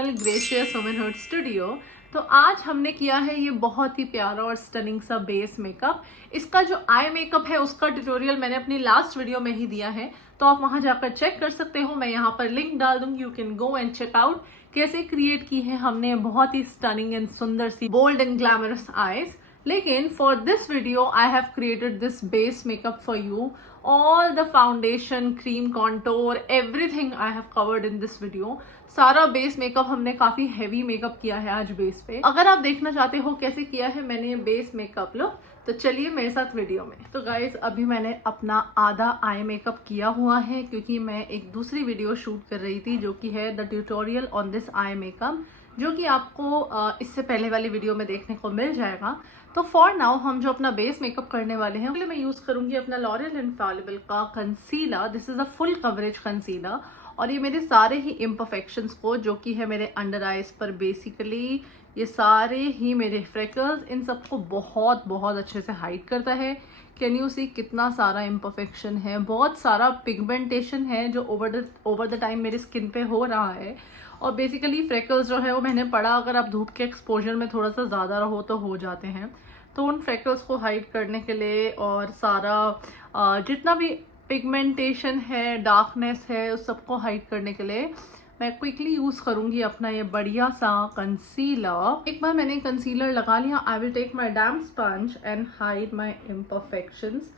Channel gracious womanhood studio. तो आज हमने किया है ये बहुत ही प्यारा और स्टनिंग सा बेस मेकअप। इसका जो आई मेकअप है उसका ट्यूटोरियल मैंने अपनी लास्ट वीडियो में ही दिया है, तो आप वहां जाकर चेक कर सकते हो। मैं यहाँ पर लिंक डाल दूंगी, you can go and check out कैसे क्रिएट की है हमने बहुत ही स्टनिंग एंड सुंदर सी बोल्ड एंड ग्लैमरस आईज। लेकिन for this video I have created this base makeup for you. All the foundation, cream contour, everything I have covered in this video. सारा बेस मेकअप हमने काफी heavy makeup किया है आज base पे। अगर आप देखना चाहते हो कैसे किया है मैंने ये बेस मेकअप लो, तो चलिए मेरे साथ वीडियो में। तो गाइज अभी मैंने अपना आधा आई मेकअप किया हुआ है क्योंकि मैं एक दूसरी वीडियो शूट कर रही थी जो कि है the tutorial on this eye makeup, जो कि आपको इससे पहले वाली वीडियो में देखने को मिल जाएगा। तो फॉर नाउ हम जो अपना बेस मेकअप करने वाले हैं उसके लिए मैं यूज करूंगी अपना लॉरियल इनफैलिबल का concealer. This is a full coverage concealer और ये मेरे सारे ही इम्परफेक्शंस को, जो कि है मेरे अंडर आइज पर बेसिकली ये सारे ही मेरे फ्रेकल्स, इन सबको बहुत बहुत अच्छे से हाइड करता है। कैन यू सी कितना सारा इम्परफेक्शन है, बहुत सारा पिगमेंटेशन है जो ओवर द टाइम मेरी स्किन पे हो रहा है। और बेसिकली फ्रेकल्स जो है वो मैंने पढ़ा अगर आप धूप के एक्सपोजर में थोड़ा सा ज़्यादा रहो तो हो जाते हैं। तो उन फ्रेकल्स को हाइड करने के लिए और सारा जितना भी पिगमेंटेशन है, डार्कनेस है, उस सबको हाइड करने के लिए मैं क्विकली यूज़ करूँगी अपना ये बढ़िया सा कंसीलर। एक बार मैंने कंसीलर लगा लिया, I will take my damp sponge and hide my imperfections.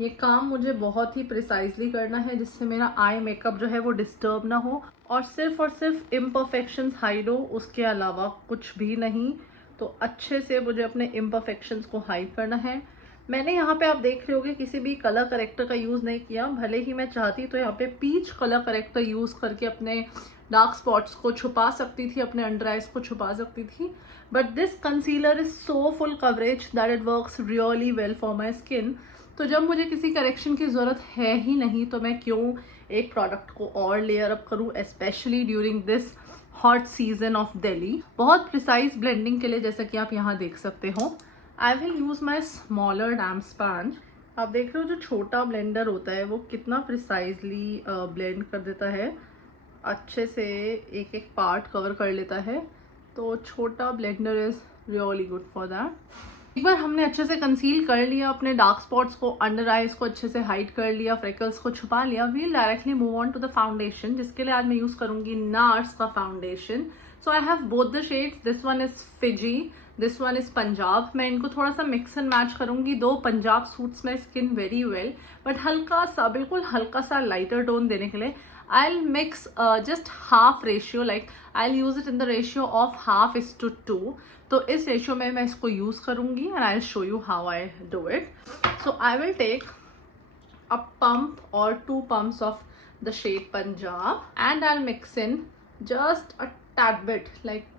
ये काम मुझे बहुत ही प्रिसाइजली करना है जिससे मेरा आई मेकअप जो है वो डिस्टर्ब ना हो और सिर्फ इम्परफेक्शंस हाइड हो, उसके अलावा कुछ भी नहीं। तो अच्छे से मुझे अपने इम्परफेक्शंस को हाइड करना है। मैंने यहाँ पे आप देख रहे होगे किसी भी कलर करेक्टर का यूज़ नहीं किया, भले ही मैं चाहती तो यहाँ पे पीच कलर करेक्टर यूज़ करके अपने डार्क स्पॉट्स को छुपा सकती थी, अपने अंडर आइज को छुपा सकती थी। But this concealer is so full coverage that it works really well for my skin. तो जब मुझे किसी करेक्शन की ज़रूरत है ही नहीं तो मैं क्यों एक प्रोडक्ट को और लेयर अप करूँ, specially during this hot season of Delhi. बहुत प्रिसाइज ब्लेंडिंग के लिए जैसा कि आप यहाँ देख सकते हो, I will use my smaller dam sponge. आप देख रहे हो जो छोटा ब्लेंडर होता है वो कितना प्रिसाइजली ब्लेंड कर देता है, अच्छे से एक एक पार्ट कवर कर लेता है। तो छोटा blender is really good for that. एक बार हमने अच्छे से कंसील कर लिया अपने डार्क स्पॉट्स को, अंडर आइज को अच्छे से हाइड कर लिया, फ्रेकल्स को छुपा लिया, we'll directly move on to the foundation, जिसके लिए आज मैं यूज करूंगी नार्स का foundation. So I have both the shades, this one is Fiji, this one is Punjab. मैं इनको थोड़ा सा मिक्स एंड मैच करूंगी, though Punjab suits my skin very well, but हल्का सा, बिल्कुल हल्का सा लाइटर टोन देने के लिए I'll mix just half ratio, like I'll use it in the ratio of 1:2। तो इस रेशियो में मैं इसको यूज करूंगी and I'll show you how I do it. So I will take a pump or 2 pumps of the shade Punjab and I'll mix in just a tad bit, like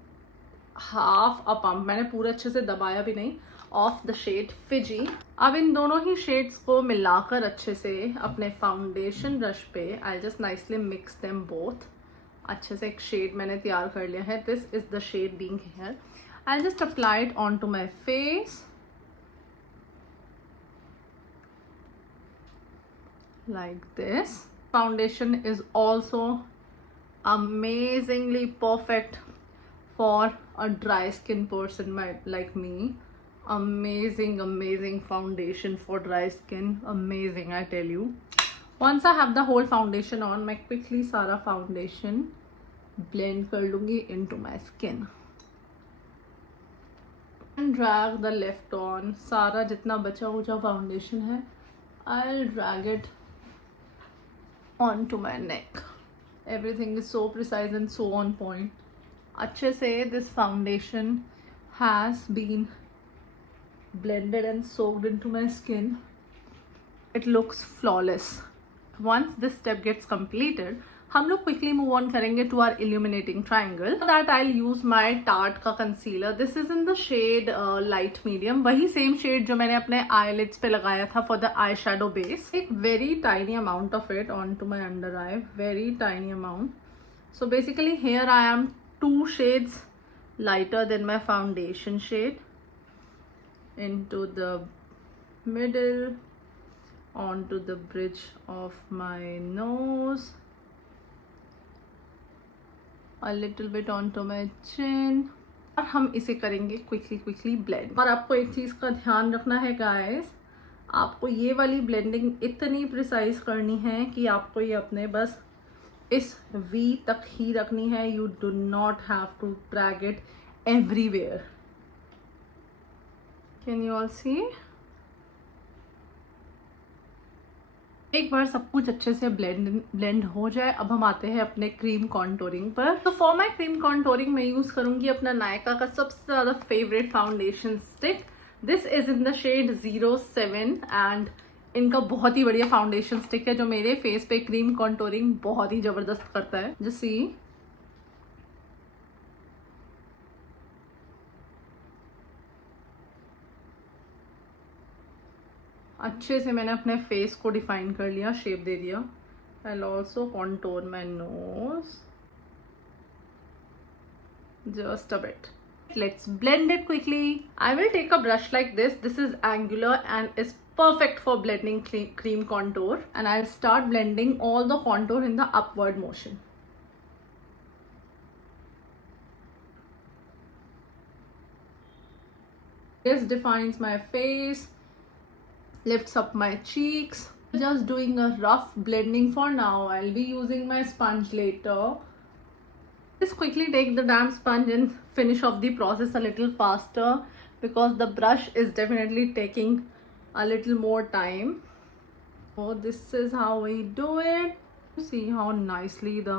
half a pump, मैंने पूरा अच्छे से दबाया भी नहीं, of the shade Fiji. अब इन दोनों ही shades को मिलाकर अच्छे से अपने फाउंडेशन ब्रश पे I just nicely mix them both. अच्छे से एक शेड मैंने तैयार कर लिया है, this is the shade being here. I just apply it on to my face like this. Foundation is also amazingly perfect for a dry skin person like me. Amazing foundation for dry skin, amazing I tell you. Once I have the whole foundation on, मैं quickly सारा foundation blend कर लूँगी into my skin and drag the left on। सारा जितना बचा हुआ foundation है I'll drag it onto my neck। Everything is so precise and so on point। अच्छे से this foundation has been blended and soaked into my skin. It looks flawless। Once this step gets completed, हम लोग quickly move on करेंगे to our illuminating triangle। For that I'll use my Tarte का concealer। This is in the shade light medium, वही same shade जो मैंने अपने eyelids पे लगाया था for the eyeshadow base। एक very tiny amount of it onto my under eye, very tiny amount। So basically here I am 2 shades lighter than my foundation shade, into the middle, onto the bridge of my nose, a little bit onto my chin, और हम इसे करेंगे quickly blend. और आपको एक चीज़ का ध्यान रखना है गाइस, आपको ये वाली ब्लेंडिंग इतनी प्रिसाइज करनी है कि आपको ये अपने बस इस वी तक ही रखनी है। You do not have to drag it everywhere. Can you all see? एक बार सब कुछ अच्छे से ब्लेंड हो जाए, अब हम आते हैं अपने क्रीम कॉन्टोरिंग पर। तो फॉर माई क्रीम कॉन्टोरिंग मैं यूज करूंगी अपना नायका का सबसे ज्यादा favourite foundation stick. This is in the shade 07 and इनका बहुत ही बढ़िया फाउंडेशन स्टिक है जो मेरे फेस पे क्रीम कॉन्टोरिंग बहुत ही जबरदस्त करता है। जस्ट सी, अच्छे से मैंने अपने फेस को डिफाइन कर लिया, शेप दे दिया। I will also contour my nose just a bit. Let's blend it quickly. I will take a brush like this. This is angular and is perfect for blending cream contour, and I'll start blending all the contour in the upward motion. This defines my face, lifts up my cheeks. Just doing a rough blending for now. I'll be using my sponge later. Just quickly take the damn sponge and finish off the process a little faster because the brush is definitely taking a little more time. So this is how we do it. See how nicely the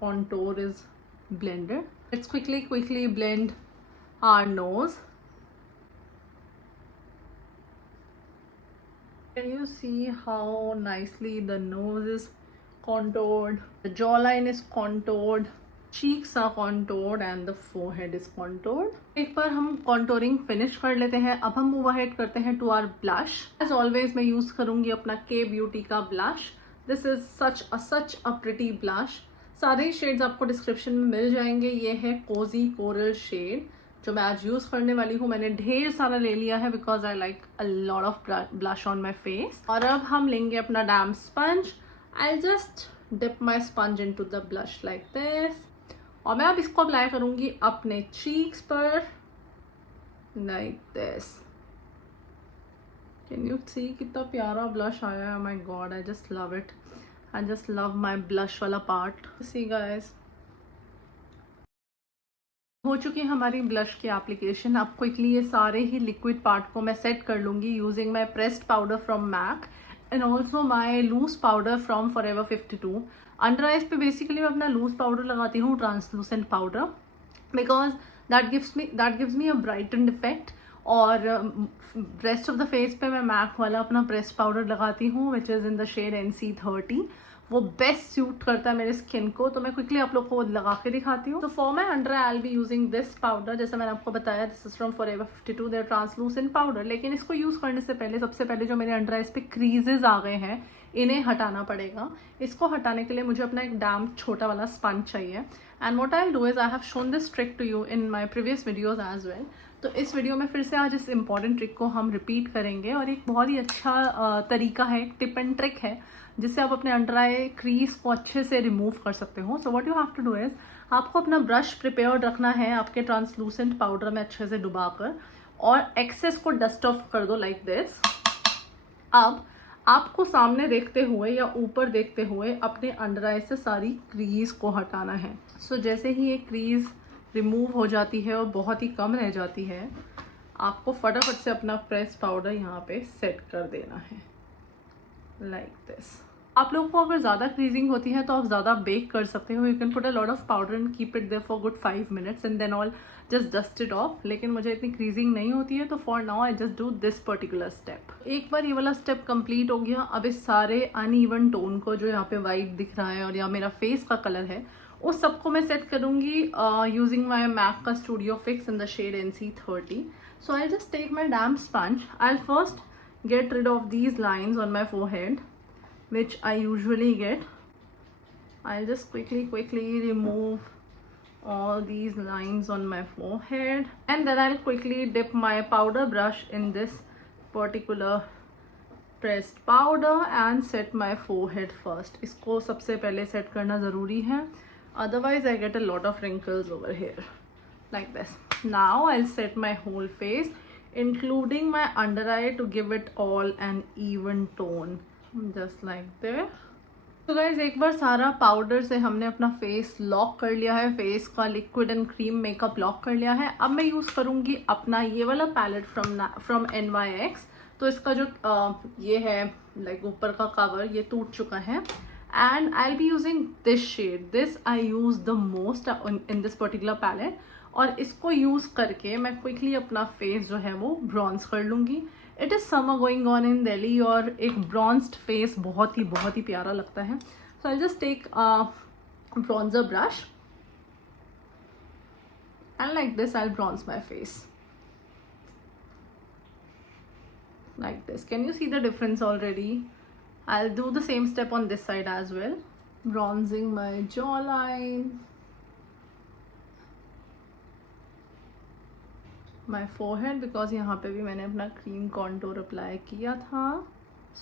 contour is blended. Let's quickly blend our nose. Can you see how nicely the nose is contoured, the jawline is contoured, cheeks are contoured and the forehead is contoured. एक बार हम contouring finish कर लेते हैं, अब हम move ahead करते हैं to our blush. As always मैं use करूँगी अपना K Beauty का blush. This is such a pretty blush. सारे shades आपको description में मिल जाएंगे। ये है cozy coral shade जो मैं आज यूज करने वाली हूँ। मैंने ढेर सारा ले लिया है because I like a lot of blush on my face. और अब हम लेंगे अपना dam sponge. I'll just dip my sponge into the blush like this. और मैं अब इसको अप्लाई करूंगी अपने cheeks पर like this. Can you see कितना प्यारा blush आया है? Oh my god, I just love it. I just love my blush वाला part. See guys, हो चुकी है हमारी ब्लश की एप्लीकेशन। अब क्विकली ये सारे ही लिक्विड पार्ट को मैं सेट कर लूंगी using my pressed powder from MAC and also my loose powder from Forever 52। Under eyes पे बेसिकली मैं अपना लूज पाउडर लगाती हूँ, translucent powder, because that gives me a brighten effect. और रेस्ट ऑफ द फेस पे मैं MAC वाला अपना प्रेस्ड पाउडर लगाती हूँ which is in the shade NC30। वो बेस्ट सूट करता है मेरे स्किन को, तो मैं क्विकली आप लोग को लगा के दिखाती हूँ। तो for my under I will be using this powder. जैसे मैंने आपको बताया this is from Forever 52, their translucent powder. लेकिन इसको यूज़ करने से पहले सबसे पहले जो मेरे अंडर आइज पे क्रीजेज आ गए हैं इन्हें हटाना पड़ेगा। इसको हटाने के लिए मुझे अपना एक डैम छोटा वाला स्पंज चाहिए। And what I do is I have shown this trick to you in my previous videos as well. तो इस वीडियो में फिर से आज इस इंपॉर्टेंट ट्रिक को हम रिपीट करेंगे और एक बहुत ही अच्छा तरीका है, एक टिप एंड ट्रिक है जिससे आप अपने अंडर आई क्रीज को अच्छे से रिमूव कर सकते हो। So what you have to do is आपको अपना ब्रश प्रिपेयर्ड रखना है आपके ट्रांसलूसेंट पाउडर में अच्छे से डुबाकर और एक्सेस को डस्ट ऑफ कर दो लाइक दिस। अब आपको सामने देखते हुए या ऊपर देखते हुए अपने अंडर आई से सारी क्रीज को हटाना है। सो जैसे ही ये क्रीज रिमूव हो जाती है और बहुत ही कम रह जाती है, आपको फटाफट से अपना प्रेस पाउडर यहाँ पे सेट कर देना है लाइक दिस। आप लोगों को अगर ज़्यादा क्रीजिंग होती है तो आप ज़्यादा बेक कर सकते हो। You can put a lot of powder and keep it there for good 5 minutes and then all just dust it off. लेकिन मुझे इतनी क्रीजिंग नहीं होती है तो for now I just do this particular step. एक बार ये वाला स्टेप कंप्लीट हो गया, अब इस सारे अनइवन टोन को जो यहाँ पे वाइट दिख रहा है और या मेरा फेस का कलर है उस सबको मैं सेट करूँगी यूजिंग माई मैक का studio fix in the shade NC30। So I just take my damp sponge. I first get rid of these lines on my forehead which I usually get. I'll just quickly remove all these lines on my forehead and then I'll quickly dip my powder brush in this particular pressed powder and set my forehead first. इसको सबसे पहले set करना ज़रूरी है। otherwise I get a lot of wrinkles over here like this. Now I'll set my whole face including my under eye to give it all an even tone, just like this. तो guys एक बार सारा powder से हमने अपना face lock कर लिया है, face का liquid and cream makeup lock कर लिया है. अब मैं यूज़ करूँगी अपना ये वाला पैलेट फ्रॉम NYX. तो इसका जो ये है लाइक ऊपर का कवर ये टूट चुका है. And I will be using this shade. This I use the most in this particular palette. और इसको यूज़ करके मैं क्विकली अपना फेस जो है वो ब्रॉन्ज कर लूँगी. It is summer going on in Delhi और एक ब्रॉन्ज्ड फेस बहुत ही प्यारा लगता है. So I just take bronzer brush and like this I bronze my face like this. Can you see the difference already? I'll do the same step on this side as well. Bronzing my jawline, my forehead because यहाँ पे भी मैंने अपना cream contour apply किया था.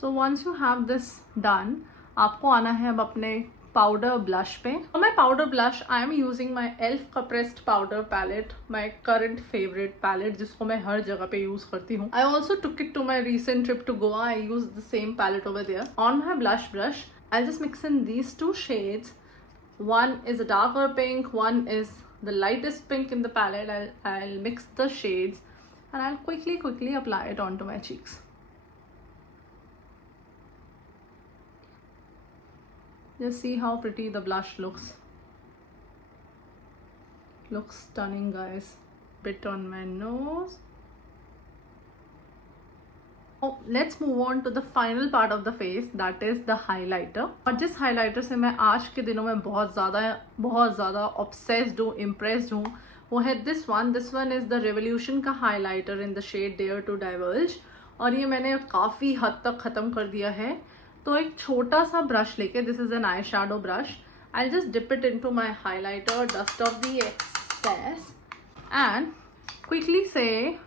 So once you have this done, आपको आना है अब अपने पाउडर ब्लश पे. और my powder blush I am using my Elf का pressed powder palette, my current favourite palette जिसको मैं हर जगह पे यूज करती हूँ. I also took it to my recent trip to Goa. I use the same palette over there. On my blush brush I just mix in these two shades. One is a darker pink, one is the lightest pink in the palette. I'll mix the shades and I'll quickly apply it onto my cheeks. Just see how pretty the blush looks. Looks stunning, guys. Bit on my nose. Oh, let's move on to the final part of the face, that is the highlighter. और जिस highlighter से मैं आज के दिनों में बहुत ज़्यादा obsessed हूँ, impressed हूँ, वो है this one. This one is the Revolution का highlighter in the shade Dare to Diverge. और ये मैंने काफ़ी हद तक ख़त्म कर दिया है. तो एक छोटा सा ब्रश लेके, this is an eye shadow brush, I just dip it into my highlighter, dust off the excess and quickly से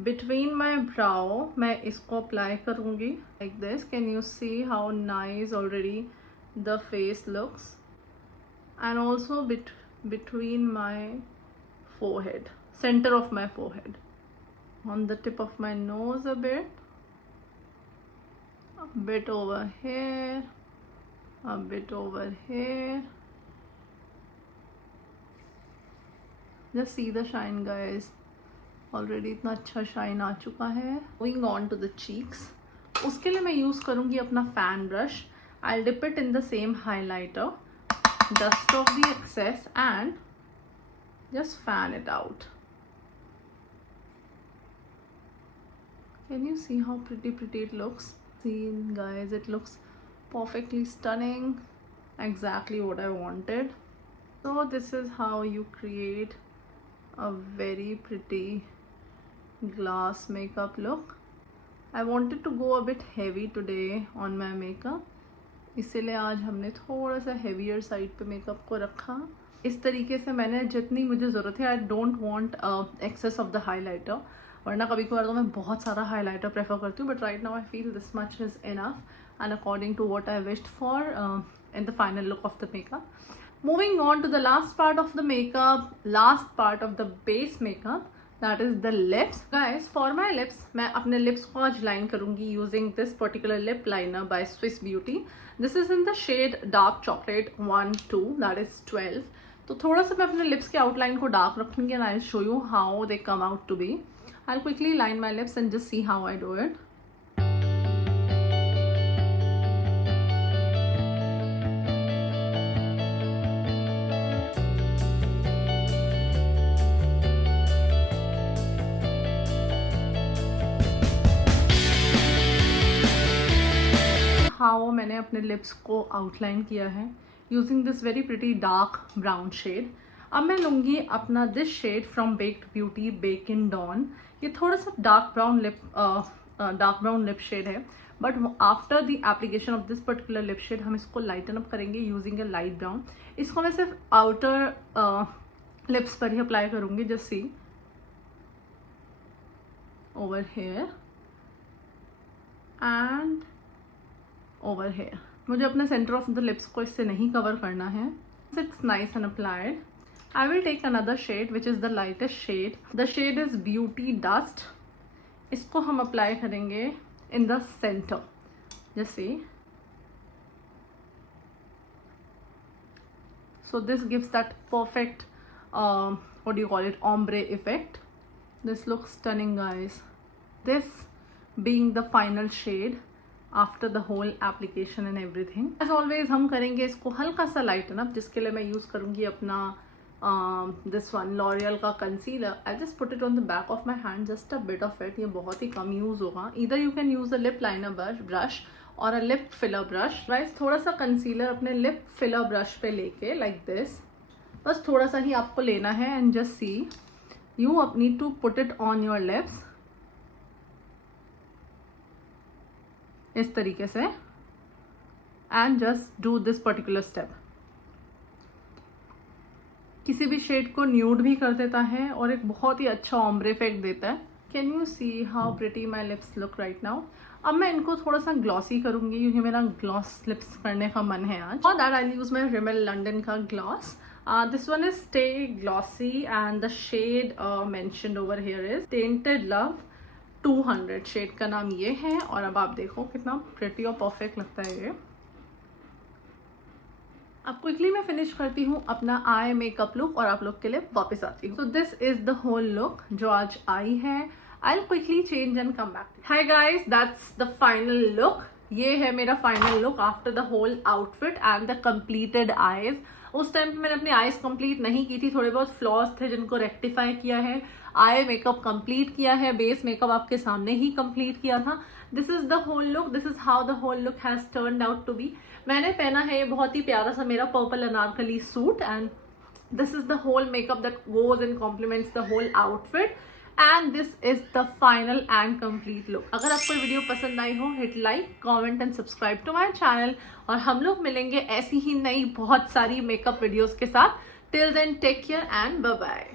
बिटवीन माय ब्राउ मैं इसको अप्लाई करूँगी like this. Can you see how nice already the face looks. And also between my forehead, center of my forehead, on the tip of my nose a bit over here, a bit over here. Just see the shine, guys. Already इतना अच्छा shine आ चुका है. Moving on to the cheeks. उसके लिए मैं use करूँगी अपना fan brush. I'll dip it in the same highlighter, dust off the excess and just fan it out. Can you see how pretty it looks? See, guys, it looks perfectly stunning, exactly what I wanted. So this is how you create a very pretty glass makeup look. I wanted to go a bit heavy today on my makeup, इसीलिए आज हमने थोड़ा सा heavier side पे makeup को रखा. इस तरीके से मैंने जितनी मुझे ज़रूरत है. I don't want excess of the highlighter, वरना कभी कभार तो मैं बहुत सारा हाइलाइटर प्रेफर करती हूँ. But right now I feel this much is enough and according to what I wished for in the final look of the makeup. Moving on to the last part of the makeup, last part of the base makeup, that is the lips. Guys, for my lips मैं अपने lips को आज line करूँगी using this particular lip liner by Swiss Beauty. This is in the shade dark chocolate 1-2, that is 12. तो थोड़ा सा मैं अपने lips के outline को dark रखूँगी and I'll show you how they come out to be. I'll quickly line my lips and just see how I do it. How मैंने अपने लिप्स को आउटलाइन किया है using this very pretty dark brown shade. अब मैं लूँगी अपना this shade from baked beauty bake in dawn. ये थोड़ा सा डार्क ब्राउन लिप शेड है, but after the application of this particular lip shade हम इसको लाइटन अप करेंगे यूजिंग ए लाइट ब्राउन. इसको मैं सिर्फ आउटर लिप्स पर ही अप्लाई करूँगी. Just see over hair and over here. मुझे अपने सेंटर ऑफ द लिप्स को इससे नहीं कवर करना है. It's nice and applied. I will take another shade which is the lightest shade. The shade is Beauty Dust. इसको हम apply करेंगे in the center. Just see. So this gives that perfect what do you call it, ombre effect. This looks stunning, guys. This being the final shade after the whole application and everything. As always हम करेंगे इसको हल्का सा lighten up, जिसके लिए मैं use करूँगी अपना this one L'Oreal का concealer. I'll just put it on the back of my hand, just a bit of it. ये बहुत ही कम यूज़ होगा. Either you can use a lip liner brush और a lip filler brush. Guys, थोड़ा सा concealer अपने lip filler brush पे लेके like this, बस थोड़ा सा ही आपको लेना है and just see, you need to put it on your lips इस तरीके से and just do this particular step. किसी भी शेड को न्यूड भी कर देता है और एक बहुत ही अच्छा ऑम्ब्रे इफेक्ट देता है. Can you see how pretty my lips look right now. अब मैं इनको थोड़ा सा ग्लॉसी करूँगी क्योंकि मेरा ग्लॉस लिप्स करने का मन है आज. और that I use my Rimmel London का gloss. This one is stay glossy and the shade mentioned over here is tinted love 200. Shade का नाम ये है. और अब आप देखो कितना प्रिटी और परफेक्ट लगता है ये. अब क्विकली मैं फिनिश करती हूँ अपना आई मेकअप लुक और आप लोग के लिए वापस आती हूँ. So this is the whole look जो आज आई है. I'll quickly change and come back. Hi guys, that's the final look. ये है मेरा final look after the whole outfit and the completed eyes. उस टाइम पे मैंने अपनी आईज कंप्लीट नहीं की थी, थोड़े बहुत फ्लॉज थे जिनको रेक्टिफाई किया है. आई मेकअप कंप्लीट किया है, बेस मेकअप आपके सामने ही कंप्लीट किया था. This is the whole look. This is how the whole look has turned out to be. मैंने पहना है ये बहुत ही प्यारा सा मेरा purple anarkali suit and this is the whole makeup that goes and compliments the whole outfit. And this is the final and complete look. अगर आपको वीडियो पसंद आई हो, hit like, comment and subscribe to my channel. और हम लोग मिलेंगे ऐसी ही नई बहुत सारी मेकअप वीडियोस के साथ. Till then take care and bye bye.